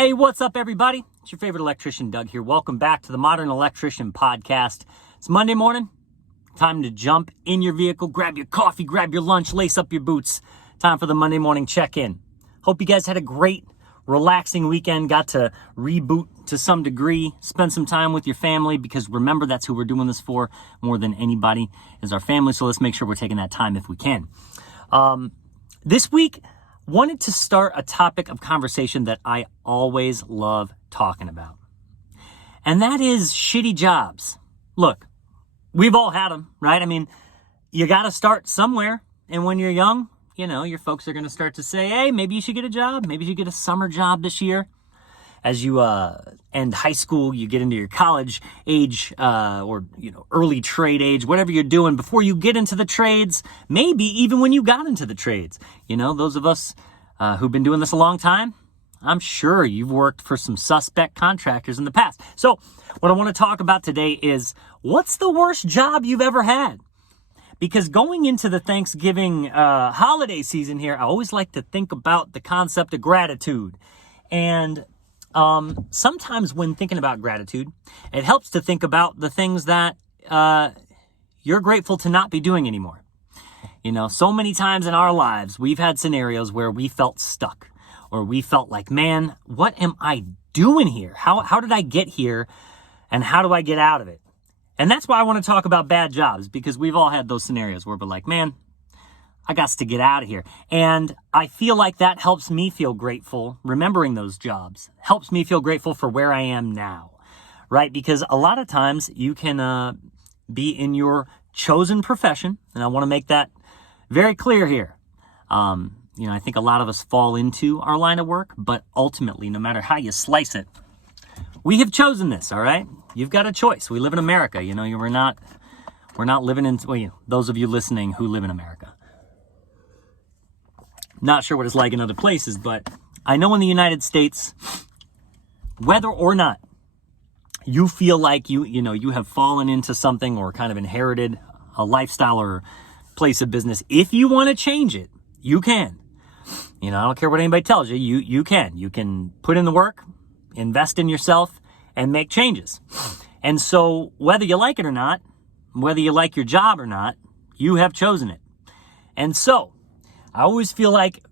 Hey, what's up, everybody? It's your favorite electrician, Doug, here. Welcome back to the Modern Electrician Podcast. It's Monday morning. Time to jump in your vehicle, grab your coffee, grab your lunch, lace up your boots. Time for the Monday morning check-in. Hope you guys had a great, relaxing weekend. Got to reboot to some degree, spend some time with your family, because remember, that's who we're doing this for more than anybody is our family. So let's make sure we're taking that time if we can. This week, wanted to start a topic of conversation that I always love talking about. And that is shitty jobs. Look, we've all had them, right? I mean, you got to start somewhere. And when you're young, you know, your folks are going to start to say, hey, maybe you should get a job. Maybe you should get a summer job this year. As you end high school, you get into your college age or, early trade age, whatever you're doing before you get into the trades, maybe even when you got into the trades. You know, those of us who've been doing this a long time, I'm sure you've worked for some suspect contractors in the past. So what I want to talk about today is, what's the worst job you've ever had? Because going into the Thanksgiving holiday season here, I always like to think about the concept of gratitude. And sometimes when thinking about gratitude, it helps to think about the things that you're grateful to not be doing anymore. You know, so many times in our lives, we've had scenarios where we felt stuck, or we felt like, man, what am I doing here? How did I get here? And how do I get out of it? And that's why I want to talk about bad jobs, because we've all had those scenarios where we're like, man, I got to get out of here. And I feel like that helps me feel grateful. Remembering those jobs helps me feel grateful for where I am now, right? Because a lot of times you can be in your chosen profession. And I want to make that very clear here. I think a lot of us fall into our line of work, but ultimately, no matter how you slice it, we have chosen this, all right? You've got a choice. We live in America. We're not living in, those of you listening who live in America. Not sure what it's like in other places, but I know in the United States, whether or not you feel like you have fallen into something or kind of inherited a lifestyle or place of business, if you want to change it, you can. I don't care what anybody tells you, you can. You can put in the work, invest in yourself, and make changes. And so whether you like it or not, whether you like your job or not, you have chosen it. And so I always feel like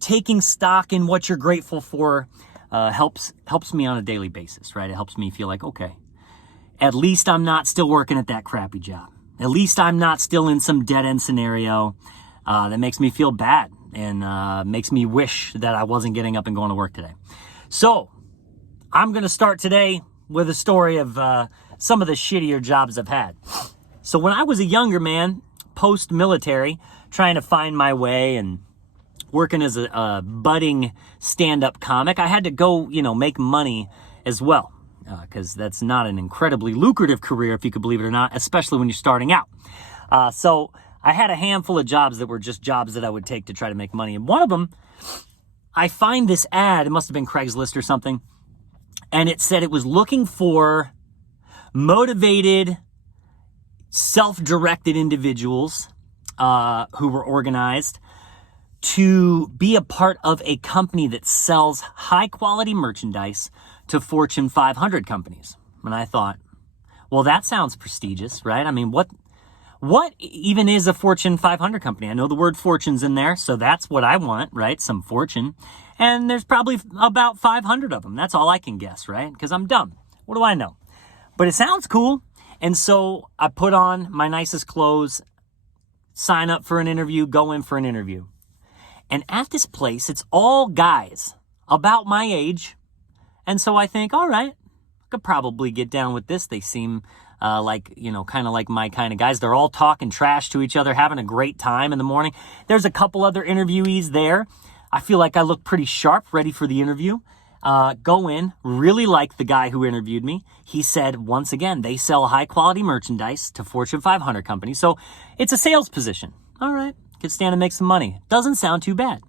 taking stock in what you're grateful for helps me on a daily basis, right? It helps me feel like, okay, at least I'm not still working at that crappy job. At least I'm not still in some dead-end scenario that makes me feel bad and makes me wish that I wasn't getting up and going to work today. So I'm going to start today with a story of some of the shittier jobs I've had. So when I was a younger man, post-military, trying to find my way and working as a budding stand-up comic, I had to go, make money as well, because that's not an incredibly lucrative career, if you could believe it or not, especially when you're starting out. So I had a handful of jobs that were just jobs that I would take to try to make money. And one of them, I find this ad, it must have been Craigslist or something, and it said it was looking for motivated, self-directed individuals who were organized to be a part of a company that sells high-quality merchandise to Fortune 500 companies. And I thought, well, that sounds prestigious, right? I mean, what even is a Fortune 500 company? I know the word fortune's in there, so that's what I want, right? Some fortune. And there's probably about 500 of them. That's all I can guess, right? Because I'm dumb. What do I know? But it sounds cool. And so I put on my nicest clothes, sign up for an interview, go in for an interview. And at this place, it's all guys about my age. And so I think, all right, I could probably get down with this. They seem kind of like my kind of guys. They're all talking trash to each other, having a great time in the morning. There's a couple other interviewees there. I feel like I look pretty sharp, ready for the interview. Go in, really like the guy who interviewed me. He said, once again, they sell high quality merchandise to Fortune 500 companies. So it's a sales position. All right, could stand to make some money. Doesn't sound too bad.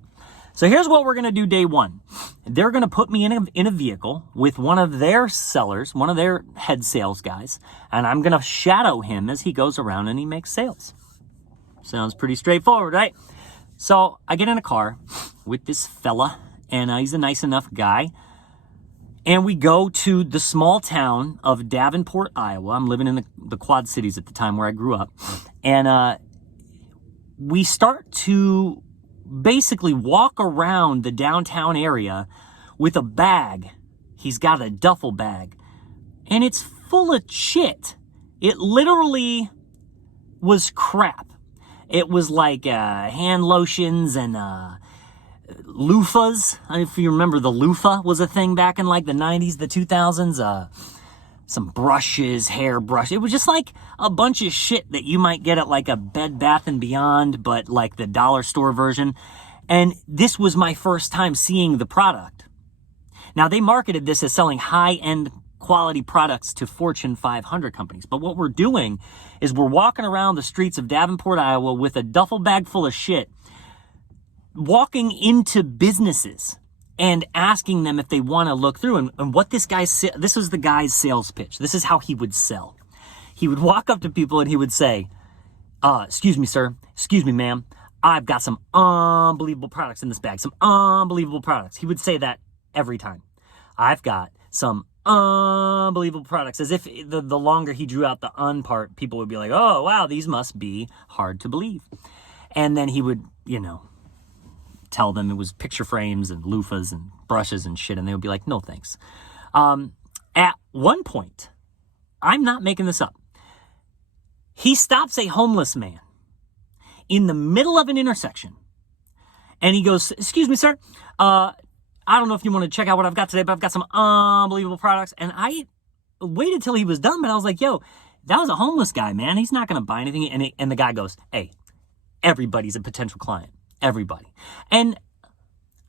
So here's what we're going to do day one. They're going to put me in a vehicle with one of their sellers, one of their head sales guys, and I'm going to shadow him as he goes around and he makes sales. Sounds pretty straightforward, right? So I get in a car with this fella, and he's a nice enough guy. And we go to the small town of Davenport, Iowa. I'm living in the Quad Cities at the time where I grew up. And we start to basically walk around the downtown area with a bag. He's got a duffel bag. And it's full of shit. It literally was crap. It was like hand lotions and loofahs. I don't know if you remember, the loofah was a thing back in like the 90s, the 2000s. Some brushes, hair brush. It was just like a bunch of shit that you might get at like a Bed Bath & Beyond, but like the dollar store version. And this was my first time seeing the product. Now, they marketed this as selling high-end quality products to Fortune 500 companies. But what we're doing is we're walking around the streets of Davenport, Iowa with a duffel bag full of shit, walking into businesses and asking them if they want to look through. And what this was the guy's sales pitch. This is how he would sell. He would walk up to people and he would say, excuse me, sir. Excuse me, ma'am. I've got some unbelievable products in this bag. Some unbelievable products. He would say that every time. I've got some unbelievable products. As if the longer he drew out the un part, people would be like, oh, wow, these must be hard to believe. And then he would, tell them it was picture frames and loofahs and brushes and shit, and they would be like, no thanks. At one point, I'm not making this up, he stops a homeless man in the middle of an intersection, and he goes, excuse me, sir, I don't know if you want to check out what I've got today, but I've got some unbelievable products. And I waited till he was done, but I was like, yo, that was a homeless guy, man. He's not going to buy anything. And the guy goes, hey, everybody's a potential client. Everybody. And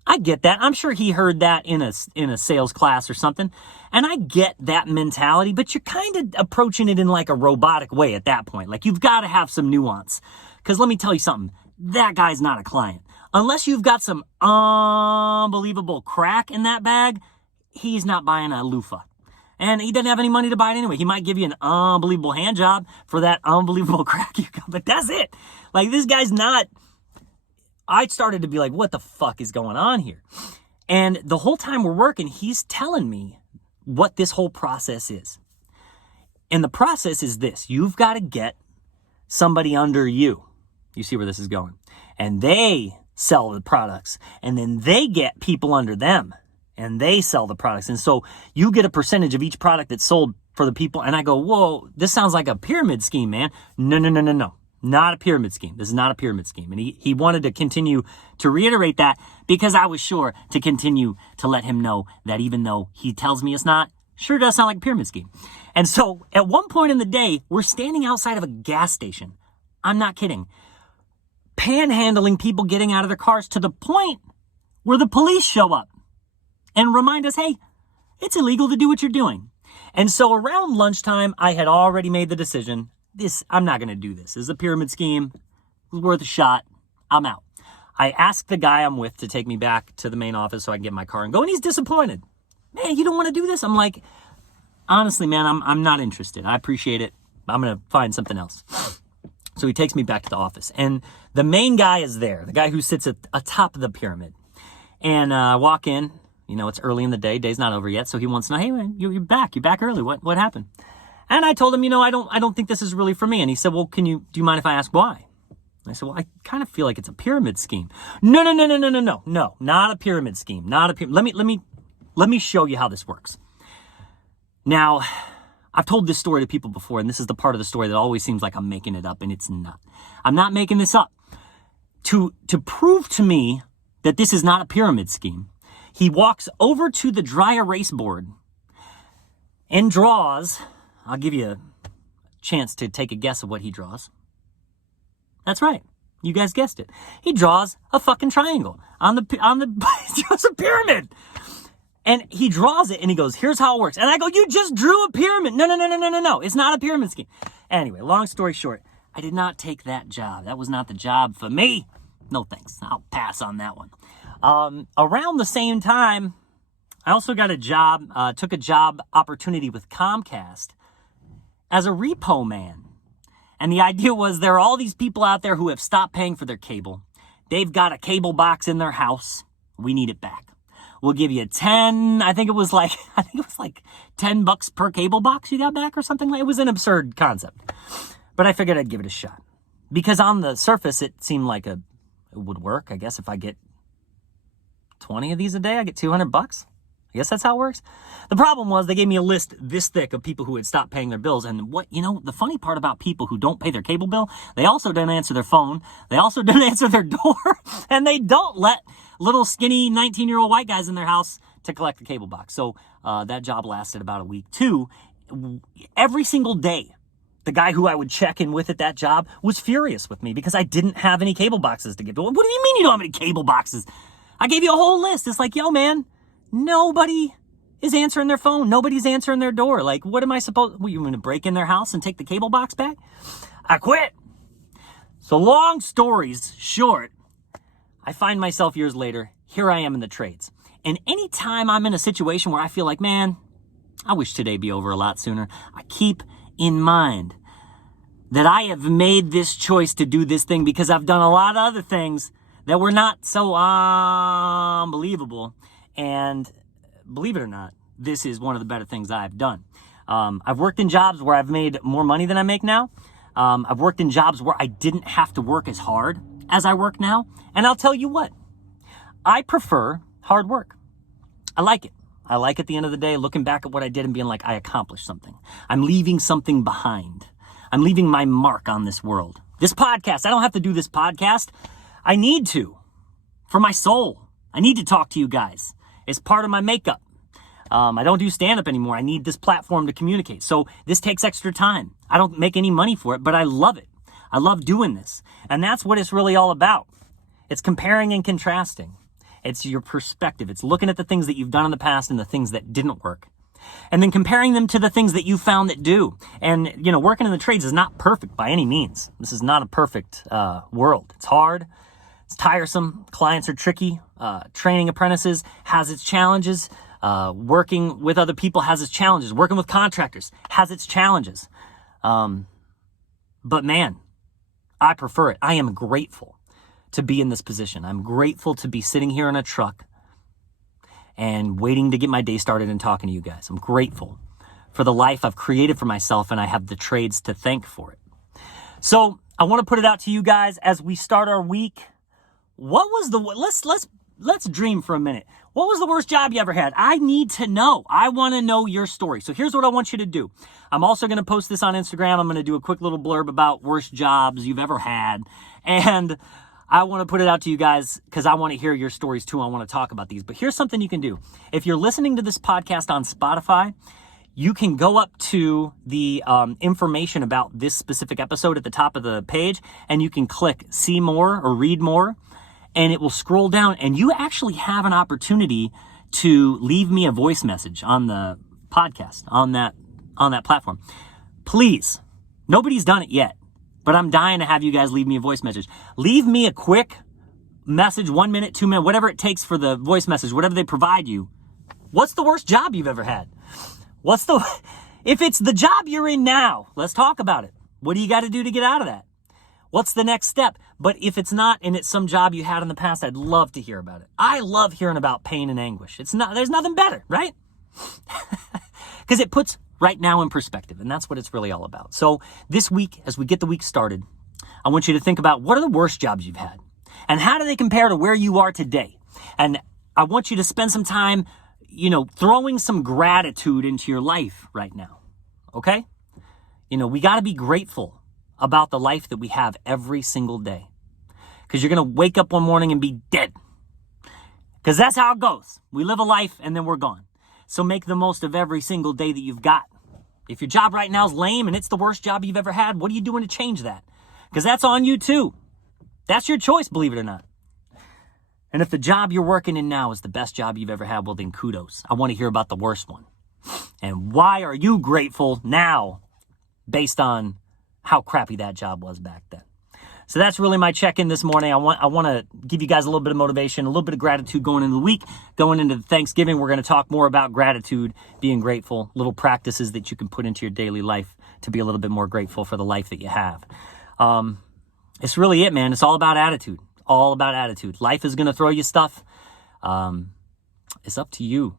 I get that. I'm sure he heard that in a sales class or something. And I get that mentality, but you're kind of approaching it in like a robotic way at that point. Like, you've got to have some nuance. Because let me tell you something. That guy's not a client. Unless you've got some unbelievable crack in that bag, he's not buying a loofah. And he doesn't have any money to buy it anyway. He might give you an unbelievable hand job for that unbelievable crack you got, but that's it. Like, this guy's not... I started to be like, what the fuck is going on here? And the whole time we're working, he's telling me what this whole process is. And the process is this. You've got to get somebody under you. You see where this is going. And they sell the products. And then they get people under them. And they sell the products. And so you get a percentage of each product that's sold for the people. And I go, whoa, this sounds like a pyramid scheme, man. No. Not a pyramid scheme. This is not a pyramid scheme. And he wanted to continue to reiterate that because I was sure to continue to let him know that even though he tells me it's not, sure does sound like a pyramid scheme. And so at one point in the day, we're standing outside of a gas station. I'm not kidding. Panhandling people getting out of their cars to the point where the police show up and remind us, hey, it's illegal to do what you're doing. And so around lunchtime, I had already made the decision, I'm not going to do this. This is a pyramid scheme. It's worth a shot. I'm out. I asked the guy I'm with to take me back to the main office so I can get my car and go, and he's disappointed. Man, you don't want to do this? I'm like, honestly, man, I'm not interested. I appreciate it. I'm going to find something else. So he takes me back to the office, and the main guy is there, the guy who sits at atop of the pyramid. And I walk in. It's early in the day. Day's not over yet. So he wants to know, hey, man, you're back. You're back early. What happened? And I told him, I don't think this is really for me. And he said, well, do you mind if I ask why? And I said, well, I kind of feel like it's a pyramid scheme. No, not a pyramid scheme. Not a pyramid. Let me show you how this works. Now, I've told this story to people before, and this is the part of the story that always seems like I'm making it up, and it's not. I'm not making this up. To prove to me that this is not a pyramid scheme, he walks over to the dry erase board and draws... I'll give you a chance to take a guess of what he draws. That's right. You guys guessed it. He draws a fucking triangle on the he draws a pyramid. And he draws it and he goes, here's how it works. And I go, you just drew a pyramid. No. It's not a pyramid scheme. Anyway, long story short, I did not take that job. That was not the job for me. No thanks. I'll pass on that one. Around the same time, I also got a job, took a job opportunity with Comcast as a repo man. And the idea was there are all these people out there who have stopped paying for their cable. They've got a cable box in their house. We need it back. We'll give you 10. I think it was like $10 per cable box you got back or something. It was an absurd concept, but I figured I'd give it a shot because on the surface, it seemed like it would work. I guess if I get 20 of these a day, I get $200. I guess that's how it works. The problem was they gave me a list this thick of people who had stopped paying their bills. And the funny part about people who don't pay their cable bill, they also don't answer their phone. They also don't answer their door. And they don't let little skinny 19-year-old white guys in their house to collect the cable box. So that job lasted about a week. 2, every single day, the guy who I would check in with at that job was furious with me because I didn't have any cable boxes to give. What do you mean you don't have any cable boxes? I gave you a whole list. It's like, yo, man, nobody is answering their phone. Nobody's answering their door. Like, what am I supposed... you going to break in their house and take the cable box back? I quit. So long stories short, I find myself years later, here I am in the trades. And anytime I'm in a situation where I feel like, man, I wish today be over a lot sooner, I keep in mind that I have made this choice to do this thing because I've done a lot of other things that were not so unbelievable. And believe it or not, this is one of the better things I've done. I've worked in jobs where I've made more money than I make now. I've worked in jobs where I didn't have to work as hard as I work now. And I'll tell you what, I prefer hard work. I like it. I like at the end of the day, looking back at what I did and being like, I accomplished something. I'm leaving something behind. I'm leaving my mark on this world. This podcast, I don't have to do this podcast. I need to, for my soul. I need to talk to you guys. It's part of my makeup. I don't do stand-up anymore. I need this platform to communicate. So this takes extra time. I don't make any money for it, but I love it. I love doing this. And that's what it's really all about. It's comparing and contrasting. It's your perspective. It's looking at the things that you've done in the past and the things that didn't work. And then comparing them to the things that you found that do. And, working in the trades is not perfect by any means. This is not a perfect world. It's hard. It's tiresome. Clients are tricky. Training apprentices has its challenges. Working with other people has its challenges. Working with contractors has its challenges. But man, I prefer it. I am grateful to be in this position. I'm grateful to be sitting here in a truck and waiting to get my day started and talking to you guys. I'm grateful for the life I've created for myself, and I have the trades to thank for it. So I want to put it out to you guys as we start our week. What was let's dream for a minute. What was the worst job you ever had? I need to know. I want to know your story. So here's what I want you to do. I'm also going to post this on Instagram. I'm going to do a quick little blurb about worst jobs you've ever had. And I want to put it out to you guys because I want to hear your stories too. I want to talk about these. But here's something you can do. If you're listening to this podcast on Spotify, you can go up to the information about this specific episode at the top of the page, and you can click see more or read more, and it will scroll down, and you actually have an opportunity to leave me a voice message on the podcast, on that platform. Please, nobody's done it yet, but I'm dying to have you guys leave me a voice message. Leave me a quick message, 1 minute, 2 minutes, whatever it takes for the voice message, whatever they provide you. What's the worst job you've ever had? If it's the job you're in now, let's talk about it. What do you got to do to get out of that? What's the next step? But if it's not, and it's some job you had in the past, I'd love to hear about it. I love hearing about pain and anguish. There's nothing better, right? Because it puts right now in perspective, and that's what it's really all about. So this week, as we get the week started, I want you to think about what are the worst jobs you've had, and how do they compare to where you are today? And I want you to spend some time, throwing some gratitude into your life right now, okay? We got to be grateful about the life that we have every single day, because you're going to wake up one morning and be dead, because that's how it goes. We live a life and then we're gone. So make the most of every single day that you've got. If your job right now is lame and it's the worst job you've ever had, what are you doing to change that? Because that's on you too. That's your choice, believe it or not. And if the job you're working in now is the best job you've ever had, well then kudos. I want to hear about the worst one. And why are you grateful now based on how crappy that job was back then? So that's really my check-in this morning. I want to give you guys a little bit of motivation, a little bit of gratitude going into the week, going into Thanksgiving. We're going to talk more about gratitude, being grateful, little practices that you can put into your daily life to be a little bit more grateful for the life that you have. It's really it, man. It's all about attitude. All about attitude. Life is going to throw you stuff. it's up to you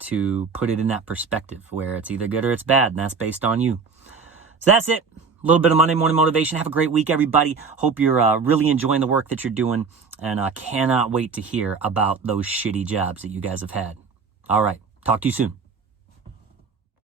to put it in that perspective where it's either good or it's bad, and that's based on you. So that's it. A little bit of Monday morning motivation. Have a great week, everybody. Hope you're really enjoying the work that you're doing, and I cannot wait to hear about those shitty jobs that you guys have had. All right. Talk to you soon.